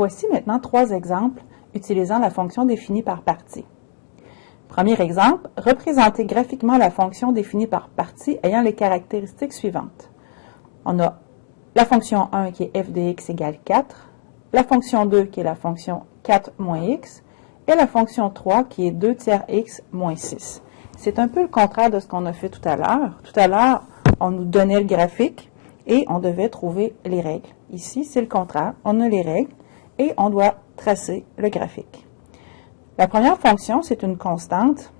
Voici maintenant 3 exemples utilisant la fonction définie par partie. Premier exemple, représenter graphiquement la fonction définie par partie ayant les caractéristiques suivantes. On a la fonction 1 qui est f de x égale 4, la fonction 2 qui est la fonction 4 moins x, et la fonction 3 qui est 2 tiers x moins 6. C'est un peu le contraire de ce qu'on a fait tout à l'heure. Tout à l'heure, on nous donnait le graphique et on devait trouver les règles. Ici, c'est le contraire. On a les règles et on doit tracer le graphique. La première fonction, c'est une constante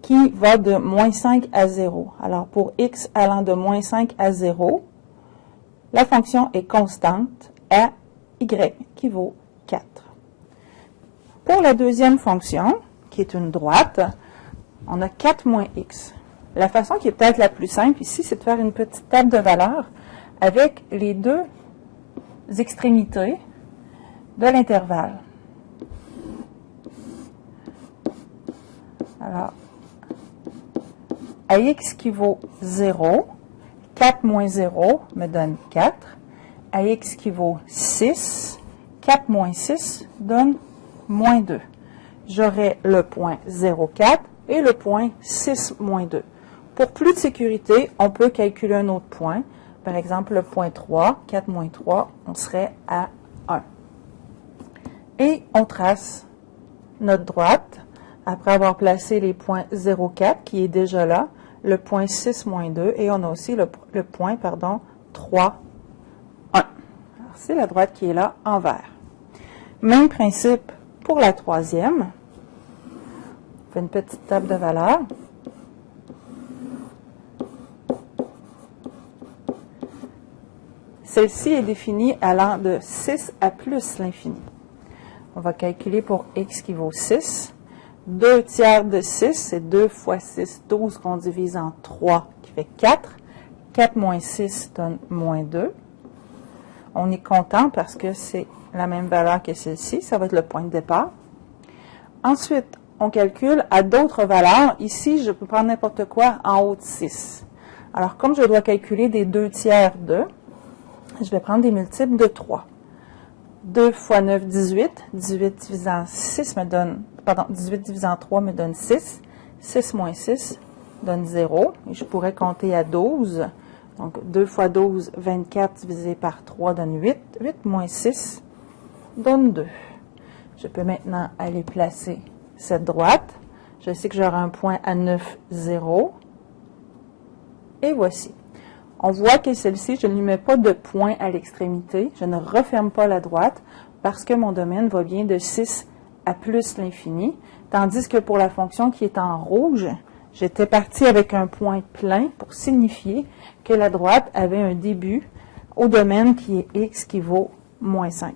qui va de moins 5 à 0. Alors, pour x allant de moins 5 à 0, la fonction est constante à y qui vaut 4. Pour la deuxième fonction, qui est une droite, on a 4 moins x. La façon qui est peut-être la plus simple ici, c'est de faire une petite table de valeurs avec les deux extrémités de l'intervalle. Alors, à x qui vaut 0, 4 moins 0 me donne 4. À x qui vaut 6, 4 moins 6 donne moins 2. J'aurai le point 0,4 et le point 6 moins 2. Pour plus de sécurité, on peut calculer un autre point. Par exemple, le point 3, 4 moins 3, on serait à 1. Et on trace notre droite, après avoir placé les points 0,4 qui est déjà là, le point 6 moins 2, et on a aussi le point 3, 1. C'est la droite qui est là en vert. Même principe pour la troisième. On fait une petite table de valeurs. Celle-ci est définie allant de 6 à plus l'infini. On va calculer pour x qui vaut 6. 2 tiers de 6, c'est 2 fois 6, 12 qu'on divise en 3, qui fait 4. 4 moins 6 donne moins 2. On est content parce que c'est la même valeur que celle-ci. Ça va être le point de départ. Ensuite, on calcule à d'autres valeurs. Ici, je peux prendre n'importe quoi en haut de 6. Alors, comme je dois calculer des 2 tiers de, je vais prendre des multiples de 3. 2 fois 9, 18. 18 divisé en 6 me donne, 18 divisé en 3 me donne 6. 6 moins 6 donne 0. Et je pourrais compter à 12. Donc, 2 fois 12, 24 divisé par 3 donne 8. 8 moins 6 donne 2. Je peux maintenant aller placer cette droite. Je sais que j'aurai un point à 9, 0. Et voici. On voit que celle-ci, je ne lui mets pas de point à l'extrémité. Je ne referme pas la droite parce que mon domaine va bien de 6 à plus l'infini. Tandis que pour la fonction qui est en rouge, j'étais parti avec un point plein pour signifier que la droite avait un début au domaine qui est x qui vaut moins 5.